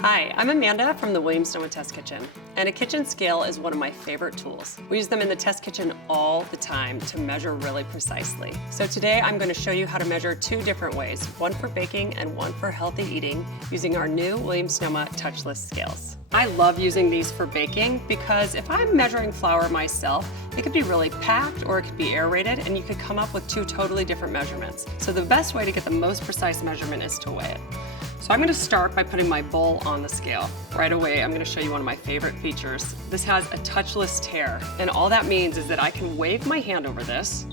Hi, I'm Amanda from the Williams-Sonoma Test Kitchen, and a kitchen scale is one of my favorite tools. We use them in the test kitchen all the time to measure really precisely. So today I'm going to show you how to measure two different ways, one for baking and one for healthy eating, using our new Williams-Sonoma touchless scales. I love using these for baking because if I'm measuring flour myself, it could be really packed or it could be aerated, and you could come up with two totally different measurements. So the best way to get the most precise measurement is to weigh it. So I'm going to start by putting my bowl on the scale. Right away, I'm going to show you one of my favorite features. This has a touchless tare, and all that means is that I can wave my hand over this,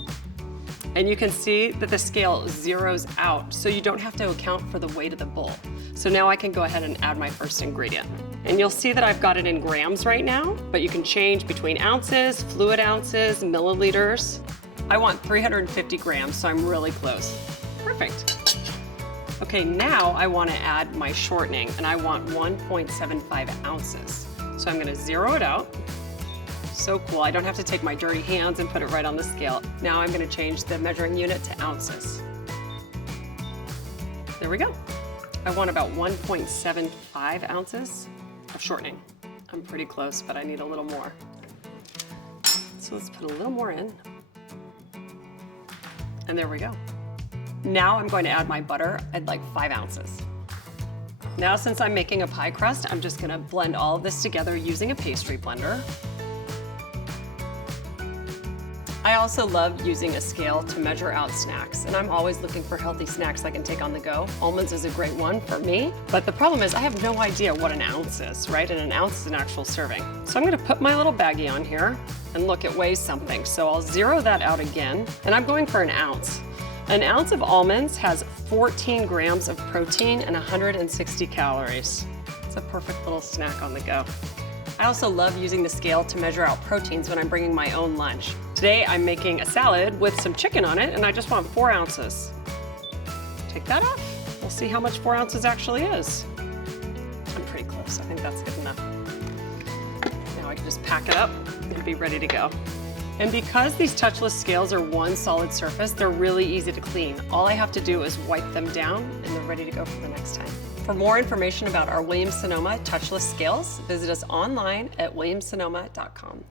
and you can see that the scale zeroes out, so you don't have to account for the weight of the bowl. So now I can go ahead and add my first ingredient. And you'll see that I've got it in grams right now, but you can change between ounces, fluid ounces, milliliters. I want 350 grams, so I'm really close. Perfect. Okay, now I want to add my shortening, and I want 1.75 ounces. So I'm going to zero it out. So cool, I don't have to take my dirty hands and put it right on the scale. Now I'm going to change the measuring unit to ounces. There we go. I want about 1.75 ounces of shortening. I'm pretty close, but I need a little more. So let's put a little more in. And there we go. Now I'm going to add my butter. I'd like 5 ounces. Now, since I'm making a pie crust, I'm just going to blend all of this together using a pastry blender. I also love using a scale to measure out snacks, and I'm always looking for healthy snacks I can take on the go. Almonds is a great one for me, but the problem is I have no idea what an ounce is, right? And an ounce is an actual serving. So I'm going to put my little baggie on here, and look, it weighs something. So I'll zero that out again, and I'm going for an ounce. An ounce of almonds has 14 grams of protein and 160 calories. It's a perfect little snack on the go. I also love using the scale to measure out proteins when I'm bringing my own lunch. Today I'm making a salad with some chicken on it, and I just want 4 ounces. Take that off. We'll see how much 4 ounces actually is. I'm pretty close. I think that's good enough. Now I can just pack it up and be ready to go. And because these touchless scales are one solid surface, they're really easy to clean. All I have to do is wipe them down, and they're ready to go for the next time. For more information about our Williams-Sonoma touchless scales, visit us online at williamssonoma.com.